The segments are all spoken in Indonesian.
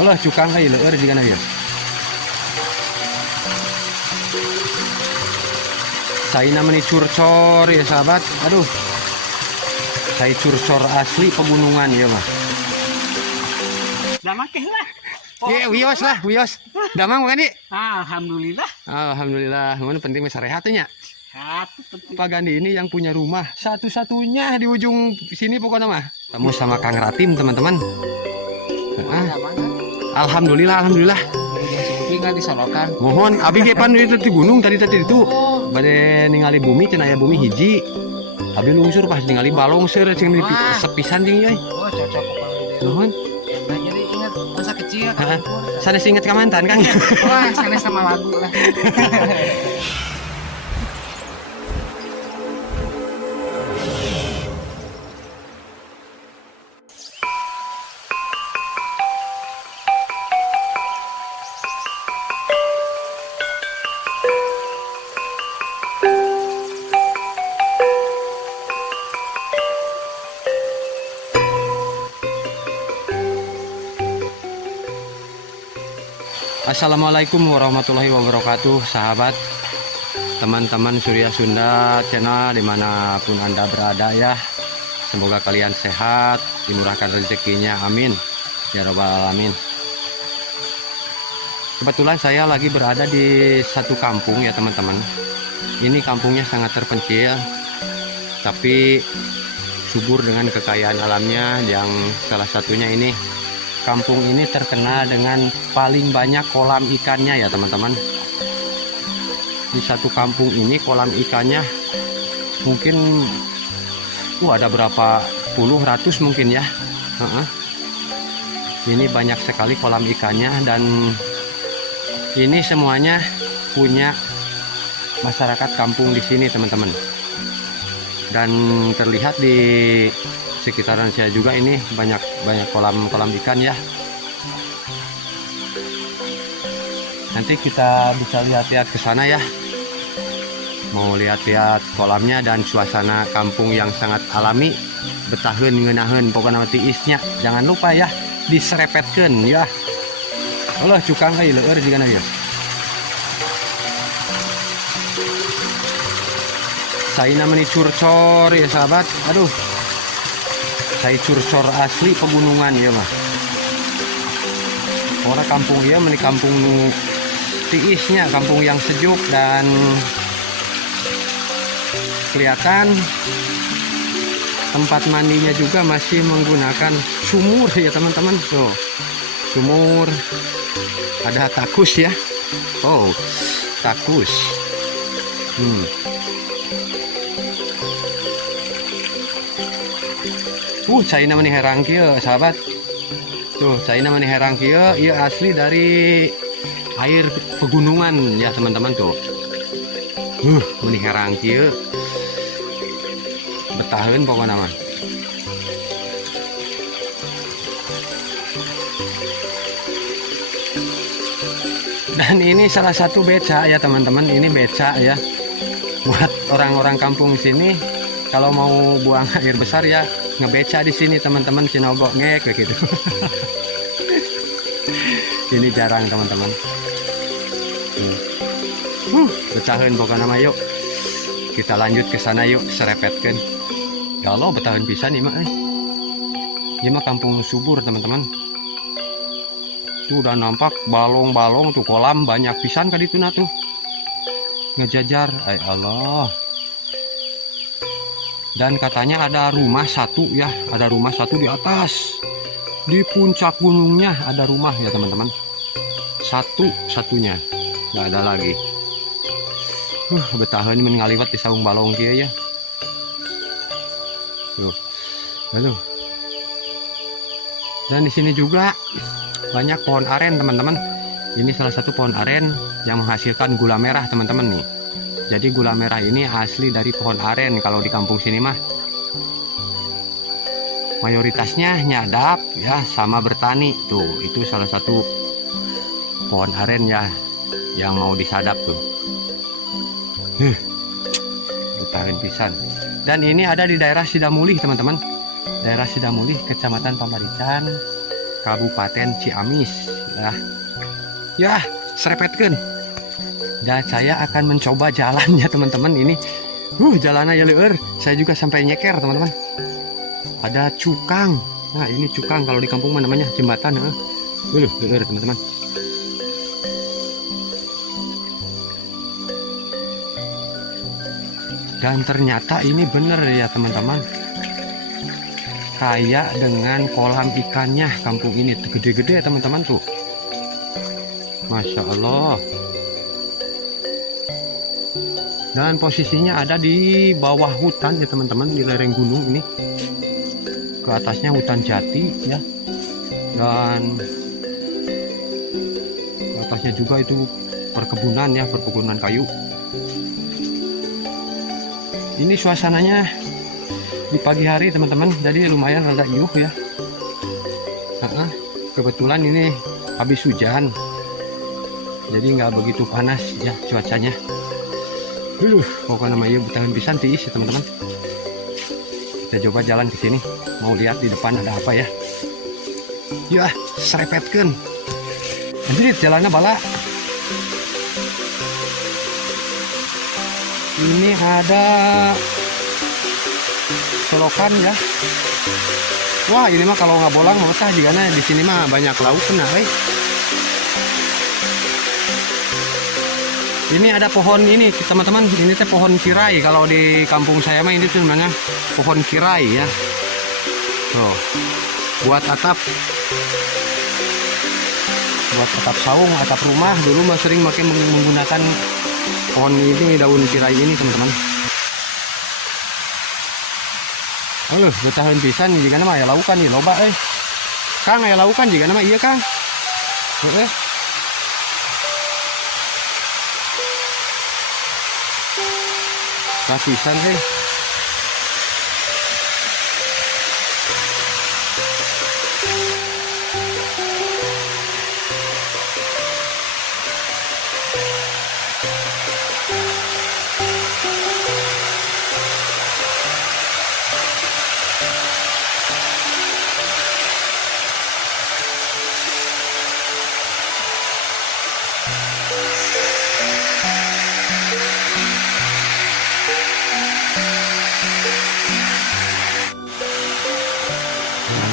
Allah cukang leueur jigana ya. Saya namanya curcor ya sahabat. Aduh. Saya curcor asli pegunungan ya mah. Damang teh lah. Ya wios lah, wios. Damang bukan di? Alhamdulillah. Alhamdulillah. Mana penting mah sarehatnya. Pak Gandhi ini yang punya rumah satu-satunya di ujung sini pokoknya mah. Kamu sama Kang Ratim teman-teman. Alhamdulillah, alhamdulillah. Tinggal di Solokan. Mohon abi ge pan itu di gunung tadi itu. Bade ningali bumi cenah aya bumi hiji. Abi lungsur pas ningali balong seur cing di sepisan jeung euy. Oh, cocok pokoknya. Nuhun. Nah, jadi ingat masa kecil kan. Sanes inget ka mantan Kang. Wah, sanes sama lagu lah. Assalamualaikum warahmatullahi wabarakatuh, sahabat, teman-teman Surya Sunda channel dimanapun Anda berada ya. Semoga kalian sehat, dimurahkan rezekinya, amin ya robbal alamin. Kebetulan saya lagi berada di satu kampung ya teman-teman. Ini kampungnya sangat terpencil, tapi subur dengan kekayaan alamnya, yang salah satunya ini. Kampung ini terkenal dengan paling banyak kolam ikannya ya teman-teman. Di satu kampung ini kolam ikannya mungkin ada berapa puluh ratus mungkin ya. Ini banyak sekali kolam ikannya, dan ini semuanya punya masyarakat kampung di sini teman-teman. Dan terlihat di sekitaran saya juga ini banyak kolam ikan ya. Nanti kita bisa lihat-lihat ke sana ya. Mau lihat-lihat kolamnya dan suasana kampung yang sangat alami. Betaheun ngeunaheun pokokna tiisnya. Jangan lupa ya diserepetkeun ya. Allah cukang leueur jigana ya. Saya namanya curcor ya sahabat. Aduh. Saya curcor asli pegunungan ya mah. Orang kampung ya meni kampung tiisnya, kampung yang sejuk, dan kelihatan tempat mandinya juga masih menggunakan sumur ya teman-teman. Tuh sumur, ada takus ya. Oh takus. Saya namanya herang kieu sahabat. Tuh, saya namanya herang kieu, ieu asli dari air pegunungan ya teman-teman tuh. Meni herang kieu. Betaheun pokokna mah. Dan ini salah satu beca ya teman-teman, ini beca ya. Buat orang-orang kampung sini kalau mau buang air besar ya ngebeca di sini teman-teman, sinogo ngek kayak gitu. Ini jarang teman-teman. Betaheun pokoknya mah yuk. Kita lanjut ke sana yuk, serepetkeun. Ya Allah betaheun pisan ieu mah Ieu mah kampung subur teman-teman. Tuh udah nampak balong-balong tuh, kolam banyak pisan ka dituna tuh. Ngejajar, ay Allah. Dan katanya ada rumah satu ya, ada rumah satu di atas, di puncak gunungnya ada rumah ya teman-teman. Satu-satunya, nggak ada lagi. Betaheun meningaliwat di saung balong kia ya. Tuh, halo. Dan di sini juga banyak pohon aren teman-teman. Ini salah satu pohon aren yang menghasilkan gula merah teman-teman nih. Jadi gula merah ini asli dari pohon aren kalau di kampung sini mah. Mayoritasnya nyadap ya sama bertani. Tuh, itu salah satu pohon aren ya yang mau disadap tuh. Ditahan pisan. Dan ini ada di daerah Sidamulih teman-teman. Daerah Sidamulih, Kecamatan Pamarican. Kabupaten Ciamis. Ya, serepetkeun. Dan saya akan mencoba jalannya teman-teman ini. Jalannya ya leur. Saya juga sampai nyeker teman-teman. Ada cukang. Nah ini cukang, kalau di kampung mana namanya jembatan. Leur teman-teman. Dan ternyata ini bener ya teman-teman, kayak dengan kolam ikannya kampung ini. Gede-gede ya teman-teman tuh. Masya Allah. Dan posisinya ada di bawah hutan ya teman-teman, di lereng gunung ini. Ke atasnya hutan jati ya. Dan ke atasnya juga itu perkebunan ya, perkebunan kayu. Ini suasananya di pagi hari teman-teman, jadi lumayan rada yuh ya. Kebetulan ini habis hujan, jadi nggak begitu panas ya cuacanya. Pokoknya namanya bertahan pisan tiis ya teman-teman. Kita coba jalan ke sini, mau lihat di depan ada apa ya. Ya, serepetkeun. Anjir, jalannya bala. Ini ada selokan ya. Wah, ini mah kalau nggak bolang mah juga di sini mah banyak lauk kena, Ini ada pohon ini teman-teman, ini teh pohon kirai. Kalau di kampung saya mah ini tuh namanya pohon kirai ya. Tuh, buat atap saung, atap rumah. Dulu mah sering menggunakan pohon ini, daun kirai ini teman-teman. Bertahan pisan jika nama ya laukan nih loba Kang ya laukan jika nama iya Kang. Pisan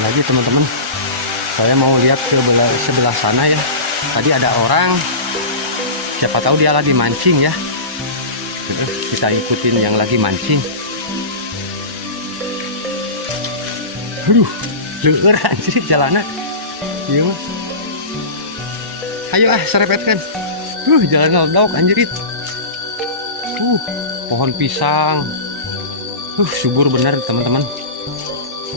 lagi teman-teman, saya mau lihat ke sebelah sana ya. Tadi ada orang, siapa tahu dia lagi mancing ya. Kita ikutin yang lagi mancing. Leur anjir jalanan. Iya mah. Ayo serepetkan. Jalan ngeldauk anjirit. Pohon pisang. Subur benar teman-teman.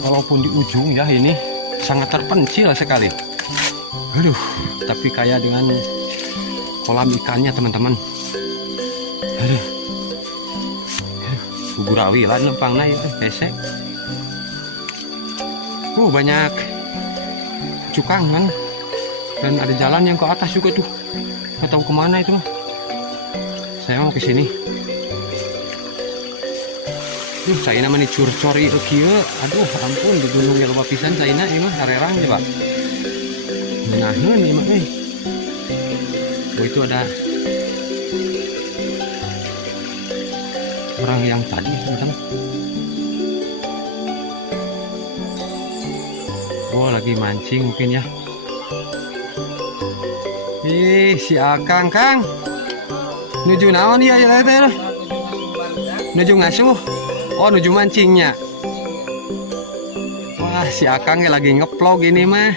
Walaupun di ujung ya, ini sangat terpencil sekali. Tapi kayak dengan kolam ikannya teman-teman. Gurawi lah lempangnya ya, pesek. Banyak cukang kan. Dan ada jalan yang ke atas juga tuh. Nggak tahu kemana itu mah. Saya mau ke sini. Saya namanya curcori kieu. Aduh, ampun di gunung ya loba pisan saya ini mah harerang coba. Menahan ini mah itu ada orang yang tadi teman-teman. Lagi mancing mungkin ya. Si Akang Kang. Nuju naon ya teh? Nuju ngasuh. Nuju mancingnya. Wah, si Akang lagi ngeplog ini mah.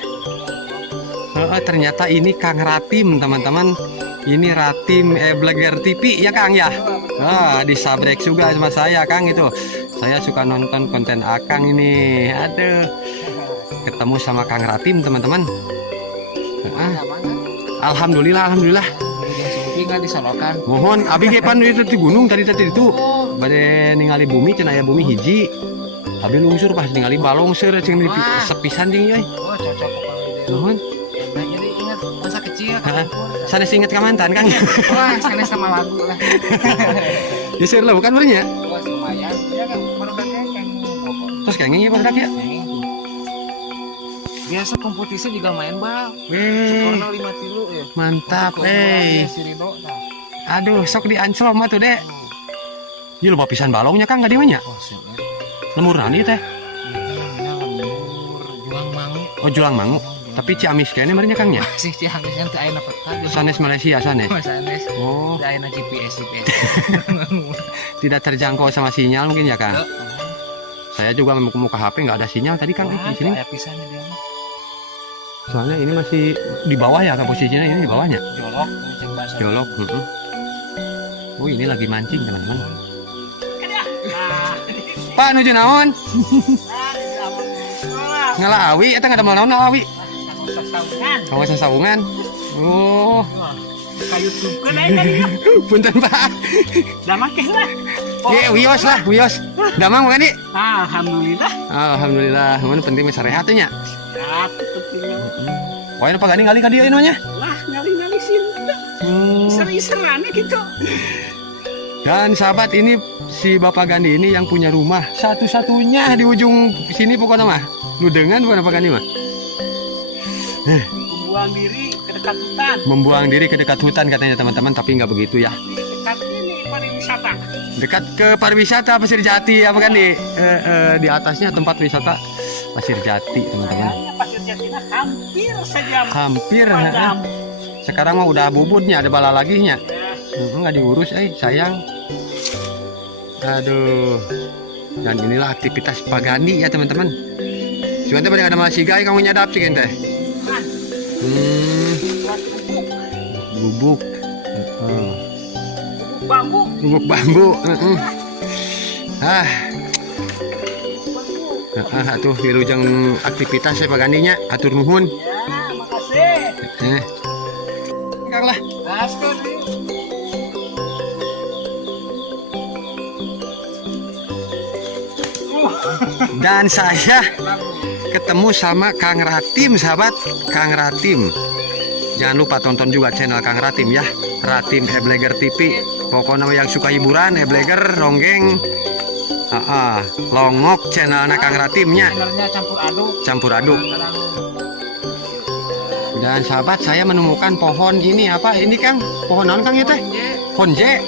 Ternyata ini Kang Ratim teman-teman. Ini Ratim Bleger TV ya Kang ya. Disabrek juga sama saya Kang itu. Saya suka nonton konten Akang ini. Aduh. Ketemu sama Kang Ratim teman-teman. Alhamdulillah. Mohon abi ge pan itu di gunung tadi itu. Bade ningali bumi cenah aya bumi hiji. Abi lungsur pas ningali balong seur cing di sepisan jeung euy. Cocok Nuhun. Jadi ingat masa kecil kan. Sanes inget ka mantan Kang. Sanes sama lagu lah. Ya seur lah bukan benernya. Lumayan. Ya kan barudak kan. Terus kayaknya barudak ya. Biasa kompetisi juga main bal. Weh, Skornya 5-3 ya. mantap, Si Rido. Aduh, sok dianclom atuh, Dek. Ieu loba pisan balongnya Kang gadi mah nya. Oh, siap. Lemur nani teh? Lemur, juang mangu. Oh, julang mangu. Tapi Ciamis kayaknya meureun nya Kang nya. Sih Ciamis kan teu aya peta. Sanes Malaysia sanes. Sanes. Oh, Teu aya GPS. tidak terjangkau sama sinyal mungkin ya Kang. Saya juga muka HP nggak ada sinyal tadi Kang di sini. Aya pisannya dia mah. Soalnya ini masih di bawah ya Kang posisinya ini di bawahnya. Jolok, cek bahasa. Jolok. Oh, ini lagi mancing teman-teman. Pak nuju naon? Ngalawi eta nggak ada mau naon ngalawi. Kamu sasaungan. Oh, Ka YouTube kan aja tadi. punten Pak. Da make lah. Wios lah, wios. Damang bukan di? Alhamdulillah. Alhamdulillah, mana penting mah sarehat nya. Ya, penting. Wah, ini pagani kali ka dieu nya. Lah, ngali-ngali sih. Iseng-isengannya gitu. Dan sahabat ini si Bapak Gandi ini yang punya rumah satu-satunya di ujung sini pokoknya mah. Lu dengan bukan Bapak Gandi mah. Membuang diri ke dekat hutan. Membuang diri ke dekat hutan katanya teman-teman, tapi nggak begitu ya. Dekat ini pariwisata. Dekat ke pariwisata Pasir Jati apa kan di atasnya tempat wisata Pasir Jati teman-teman. Kayaknya Pasir Jatina hampir saja. Hampir. Padam. Sekarang mah udah bubutnya ada bala laginya. Nggak diurus sayang. Aduh. Dan inilah aktivitas Pak Gandi ya teman-teman. Cuman teh pada ada masih gay kamu nyadap sih teh. Bubuk. Bambu. Bubuk bambu. Atuh wilujeng aktivitas ya Pak Gandinya. Atur nuhun. Ya, makasih. Kang lah. Askon. Dan saya ketemu sama Kang Ratim sahabat. Kang Ratim. Jangan lupa tonton juga channel Kang Ratim ya. Ratim Ebleger TV. Pokoknya yang suka hiburan, Ebleger, ronggeng, longok channelnya Kang Ratimnya. Channelnya campur aduk. Campur aduk. Dan sahabat saya menemukan pohon ini apa? Ini Kang, pohon naon Kang ya teh? Honje.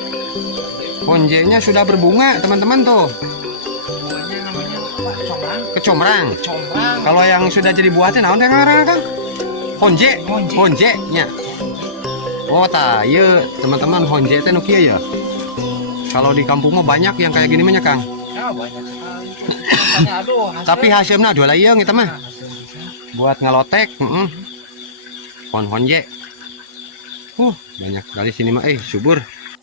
Honjenya sudah berbunga teman-teman tuh. Namanya apa? Combrang. Kecombrang. Combrang. Kalau yang sudah jadi buahnya naon teh Kang? Honje. Honje nya. Oh tah, iya teman-teman honje teh nu kieu ya. Kalau di kampung mah banyak yang kayak gini mah nya Kang. Ya banyak sekali. Makanya, aduh, Tapi hasilnya dua layang kita mah. Buat ngalotek, pohon honje. Banyak kali sini mah subur.